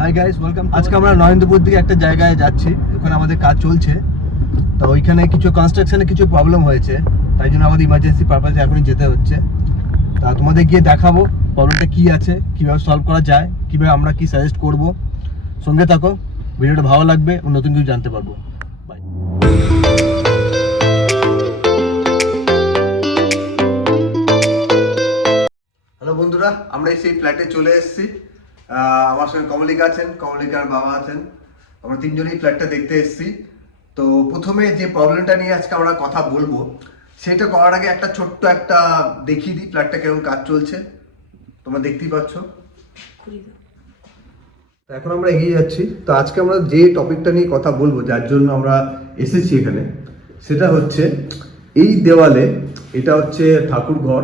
Hi guys, welcome. আজকে আমরা নরেন্দ্রপুর দিকে একটা জায়গায় যাচ্ছি, ওখানে আমাদের কাজ চলছে। তো ওইখানে কিছু কনস্ট্রাকশনে কিছু প্রবলেম হয়েছে, তাই জন্য আমাদের ইমার্জেন্সি পারপাসে এখনই যেতে হচ্ছে। তা তোমাদের গিয়ে দেখাবো প্রবলেমটা কি আছে, কিভাবে সলভ করা যায়, কিভাবে আমরা কি সাজেস্ট করব। সঙ্গে থাকো, ভিডিওটা ভালো লাগবে ও নতুন কিছু জানতে পারবো। বাই। হ্যালো বন্ধুরা, আমরা সেই ফ্ল্যাটে চলে এসেছি। আমার সঙ্গে কমলিকা আছেন, কমলিকার বাবা আছেন। আমরা তিনজনই ফ্ল্যাটটা দেখতে এসেছি। তো প্রথমে যে প্রবলেমটা নিয়ে আজকে আমরা কথা বলবো, সেটা করার আগে একটা ছোট্ট একটা দেখিয়ে দিই ফ্ল্যাটটা কেমন কাজ চলছে। তোমরা দেখতেই পাচ্ছ। এখন আমরা এগিয়ে যাচ্ছি। তো আজকে আমরা যে টপিকটা নিয়ে কথা বলবো, যার জন্য আমরা এসেছি এখানে, সেটা হচ্ছে এই দেওয়ালে, এটা হচ্ছে ঠাকুর ঘর।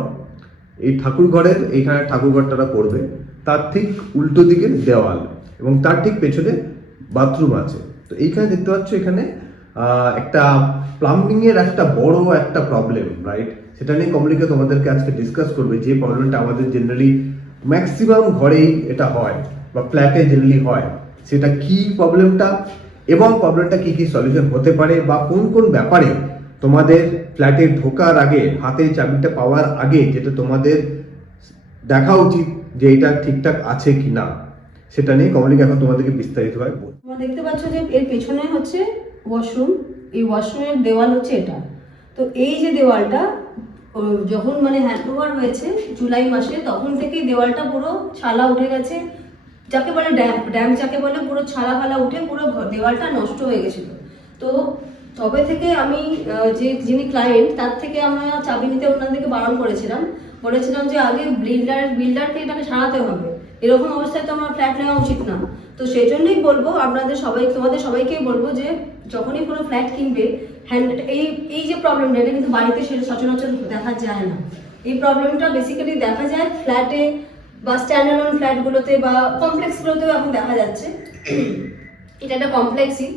এই ঠাকুর ঘরের এইখানে ঠাকুর ঘরটা করবে, তার ঠিক উল্টো দিকে দেওয়াল এবং তার ঠিক পেছনে বাথরুম আছে। তো এইখানে দেখতে পাচ্ছ, এখানে একটা প্লাম্বিং এর একটা বড় একটা প্রবলেম, রাইট? সেটা নিয়ে কমলিকা তোমাদেরকে আজকে ডিসকাস করবে। যে প্রবলেমটা আমাদের জেনারেলি ম্যাক্সিমাম ঘরেই এটা হয় বা ফ্ল্যাটে জেনারেলি হয়, সেটা কি প্রবলেমটা এবং প্রবলেমটা কি কি সলিউশন হতে পারে, বা কোন কোন ব্যাপারে তোমাদের ফ্ল্যাটে ঢোকার আগে, হাতের চাবিটা পাওয়ার আগে যেটা তোমাদের দেখা উচিত যে এটা ঠিকঠাক আছে কি না, সেটা নিয়ে কমলিকা এখন তোমাদেরকে বিস্তারিতভাবে বলবো। তোমরা দেখতে পাচ্ছ যে এর পেছনে হচ্ছে ওয়াশরুম। এই ওয়াশরুমের দেওয়াল হচ্ছে এটা। তো এই যে দেওয়ালটা যখন মানে হ্যান্ডওভার হয়েছে জুলাই মাসে, তখন থেকেই দেওয়ালটা পুরো ছালা উঠে গেছে, যাকে বলে ড্যাম যাকে বলে, পুরো ছালা ফালা উঠে পুরো দেওয়ালটা নষ্ট হয়ে গেছিল। তো তবে থেকে আমি যিনি ক্লায়েন্ট, তার থেকে আমরা চাবি নিতে ওনাদেরকে বারণ বলেছিলাম যে আগে বিল্ডারকে এটাকে সারাতে হবে। এরকম অবস্থায় তো আমার ফ্ল্যাট নেওয়া উচিত না। তো সেই জন্যই বলবো তোমাদের সবাইকেই বলবো যে যখনই কোনো ফ্ল্যাট কিনবে, এই যে প্রবলেমটা, এটা কিন্তু বাড়িতে সেটা সচরাচর দেখা যায় না। এই প্রবলেমটা বেসিক্যালি দেখা যায় ফ্ল্যাটে বা স্ট্যান্ডার্ড ফ্ল্যাটগুলোতে বা কমপ্লেক্সগুলোতেও এখন দেখা যাচ্ছে। এটা একটা কমপ্লেক্সই।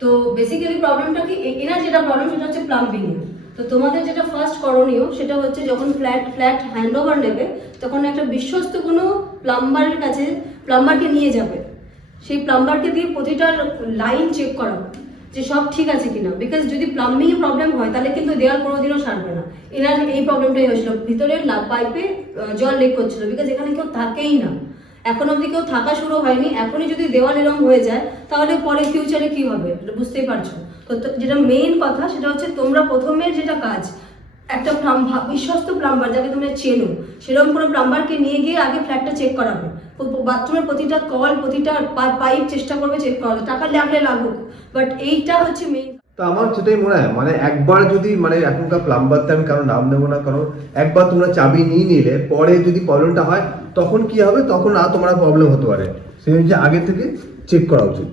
তো বেসিক্যালি প্রবলেমটা কি, এনার যেটা প্রবলেম সেটা হচ্ছে প্লাম্বিং। তো তোমাদের যেটা ফার্স্ট করণীয় সেটা হচ্ছে, যখন ফ্ল্যাট হ্যান্ডওভার নেবে, তখন একটা বিশ্বস্ত কোনো প্লাম্বারকে নিয়ে যাবে। সেই প্লাম্বারকে দিয়ে প্রতিটা লাইন চেক করাবো যে সব ঠিক আছে কিনা। বিকজ যদি প্লাম্বিং এ প্রবলেম হয়, তাহলে কিন্তু দেওয়াল কোনোদিনও সারবে না। এনার এই প্রবলেমটাই হয়েছিল, ভিতরের পাইপে জল লিক করছিল, বিকজ এখানে কেউ থাকেই না। এখন অব্দি কেউ থাকা শুরু হয়নি। এখনই যদি দেওয়াল এরকম হয়ে যায়, তাহলে পরে ফিউচারে কি হবে বুঝতেই পারছো। তো যেটা মেইন কথা, সেটা হচ্ছে তোমরা প্রথমের যেটা কাজ, একটা বিশ্বস্ত প্লাম্বার যাকে তোমরা চেনো, সেরকম কোনো প্লাম্বারকে নিয়ে গিয়ে আগে ফ্ল্যাটটা চেক করাবে। বাথরুমের প্রতিটা কল, প্রতিটা পাইপ চেষ্টা করবে চেক করাবে। টাকা লাগলে লাগুক, বাট এইটা হচ্ছে মেইন। তো আমার সেটাই মনে হয়, মানে একবার যদি, মানে এখনকার প্লাম্বারতে আমি কারো নাম নেবো না, কারণ একবার তোমরা চাবি নিয়ে নিলে পরে যদি প্রবলেমটা হয়, তখন কি হবে, তখন আর তোমার প্রবলেম হতে পারে। সেই জিনিসটা আগে থেকে চেক করা উচিত।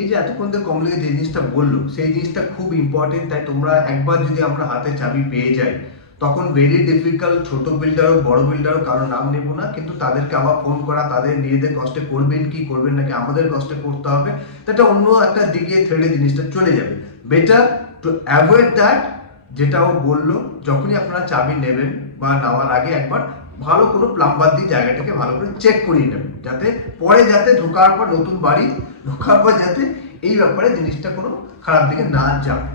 এই যে এতক্ষণ ধরে কমলিকা যে জিনিসটা বললো, সেই জিনিসটা খুব ইম্পর্টেন্ট। তাই তোমরা একবার যদি আমরা হাতে চাবি পেয়ে যাই, তখন ভেরি ডিফিকাল্ট, ছোট বিল্ডার হোক বড় বিল্ডার হোক, কারো নাম নেবো না, কিন্তু তাদেরকে আবার ফোন করা, তাদের নিজেদের কষ্টে করবেন কি করবেন নাকি আমাদের কষ্টে করতে হবে, এটা অন্য একটা দিকে থ্রেডে জিনিসটা চলে যাবে। Better to avoid that. যেটাও বললো, যখনই আপনারা চাবি নেবেন বা নেওয়ার আগে একবার ভালো কোনো প্লাম্বার দিয়ে জায়গাটাকে ভালো করে চেক করিয়ে নেবেন, যাতে পরে ঢোকার পর, নতুন বাড়ি ঢোকার পর যাতে এই ব্যাপারে জিনিসটা কোনো খারাপ দিকে না যাবে।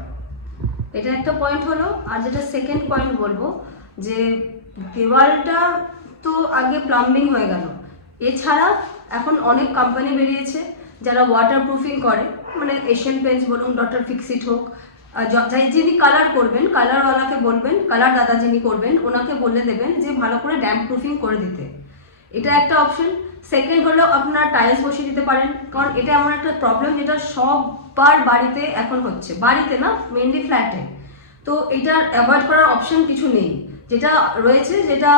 এটা একটা পয়েন্ট হলো। আর যেটা সেকেন্ড পয়েন্ট বলবো, যে দেওয়ালটা তো আগে প্লাম্বিং হয়ে গেল, এছাড়া এখন অনেক কোম্পানি বেরিয়েছে যারা ওয়াটার প্রুফিং করে, মানে এশিয়ান পেন্টস বলুন, ডক্টর ফিক্সিট হোক, যিনি কালার করবেন, কালারওয়ালাকে বলবেন, কালার দাদা যিনি করবেন, ওনাকে বলে দেবেন যে ভালো করে ড্যাম্প প্রুফিং করে দিতে। এটা একটা অপশন। সেকেন্ড হলো, আপনার টাইলস বসিয়ে দিতে পারেন, কারণ এটা এমন একটা প্রবলেম যেটা সবার বাড়িতে এখন হচ্ছে, বাড়িতে না মেনলি ফ্ল্যাটে। তো এটা অ্যাভয়েড করার অপশন কিছু নেই, যেটা রয়েছে, যেটা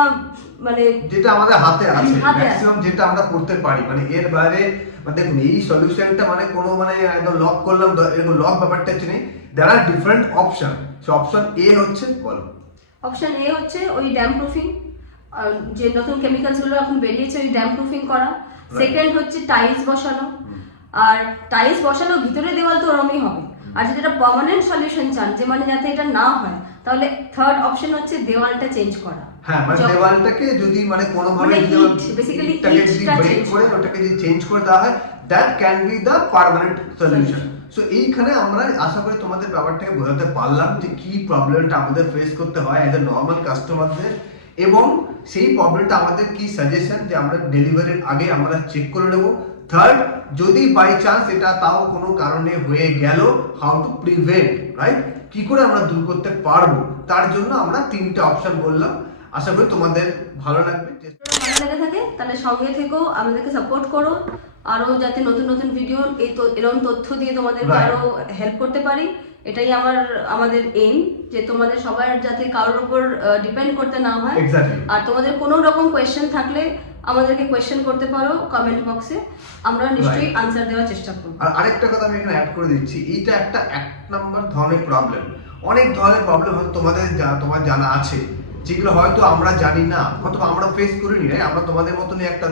মানে যেটা আমাদের হাতে আছে ম্যাক্সিমাম, যেটা আমরা করতে পারি, মানে এর বাইরে মানে দেখুন, এই সলিউশনটা মানে কোনো মানে একদম লক করলাম, এরকম লক ব্যাপারটা হচ্ছে নেই। There are different option. So option A হচ্ছে, বলো। অপশন এ হচ্ছে ওই ড্যাম্প প্রুফিং, যে নতুন কেমিক্যালস গুলো এখন বেরিয়েছে, ওই ড্যাম্প প্রুফিং করা। সেকেন্ড হচ্ছে টাইলস বসানো। আর টাইলস বসানো ভিতরে দেওয়াল তো ওরমই হবে। আর যদি এটা পার্মানেন্ট সলিউশন চান, যে মানে যাতে এটা না হয়, তাহলে থার্ড অপশন হচ্ছে দেওয়ালটা চেঞ্জ করা। হ্যাঁ, মানে যখন- দেওয়ালটাকে যদি মানে কোনোভাবে মানে যদি heat, basically ইটটাকে যদি heatটা ব্রেক change করে করা। ওটাকে যদি চেঞ্জ করে দেওয়া হয়, that can be the permanent solution. So এইখানে আমরা আশা করি তোমাদের ব্যাপারটাকে বোঝাতে পারলাম যে কি প্রবলেমটা আমাদের ফেস করতে হয় অ্যাজ এ নর্মাল কাস্টমারদের, এবং সেই প্রবলেমটা আমাদের কি সাজেশন যে আমরা ডেলিভারির আগে আমরা চেক করে নেব। থার্ড, যদি বাই চান্স এটা তাও কোনো কারণে হয়ে গেল, হাউ টু প্রিভেন্ট, রাইট, কি করে আমরা দূর করতে পারবো, তার জন্য আমরা তিনটা অপশন বললাম। আশা করি তোমাদের ভালো লাগবে। ভালো লেগে থাকে তাহলে সঙ্গে থেকো, আমাদেরকে সাপোর্ট করো, আরো যাতে নতুন নতুন ভিডিও এরকম তথ্য দিয়ে তোমাদেরকে Right. আরো হেল্প করতে পারি। এটাই আমাদের এইম, যে তোমাদের সবার যাতে কারোর উপর ডিপেন্ড করতে না হয়। এক্স্যাক্টলি। আর তোমাদের কোনো রকম কোয়েশ্চেন থাকলে আমাদেরকে কোয়েশ্চেন করতে পারো কমেন্ট বক্সে, আমরা নিশ্চয়ই আনসার দেওয়ার চেষ্টা করবো। আর আরেকটা কথা আমি এখানে অ্যাড করে দিচ্ছি, এইটা একটা 1 নম্বর ধরনের প্রবলেম। অনেক ধরনের প্রবলেম হয়তো তোমার জানা আছে, যেগুলো হয়তো আমরা জানি না, হয়তো আমরা ফেস করিনি। আমরা তোমাদের মতনই একটা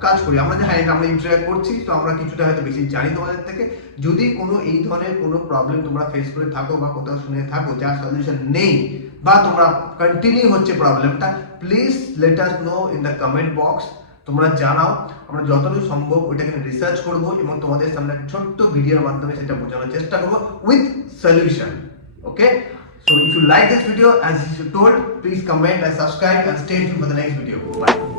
কাজ করি, আমরা যে হ্যাঁ আমরা ইন্টারঅ্যাক্ট করছি, তো আমরা কিছুটা হয়তো বেশি জানি তোমাদের থেকে। যদি কোনো এই ধরনের কোনো প্রবলেম তোমরা ফেস করে থাকো বা কোথাও শুনে থাকো যার সলিউশন নেই, বা তোমরা কন্টিনিউ হচ্ছে প্রবলেমটা, please let us no in the comment box. তোমরা জানাও, আমরা যতটুকু সম্ভব ওইটাকে রিসার্চ করবো এবং তোমাদের সামনে একটা ছোট্ট ভিডিওর মাধ্যমে সেটা বোঝানোর চেষ্টা করবো with solution. Okay, so if you like this video, as you told, please comment and subscribe and stay tuned for the next video. Bye.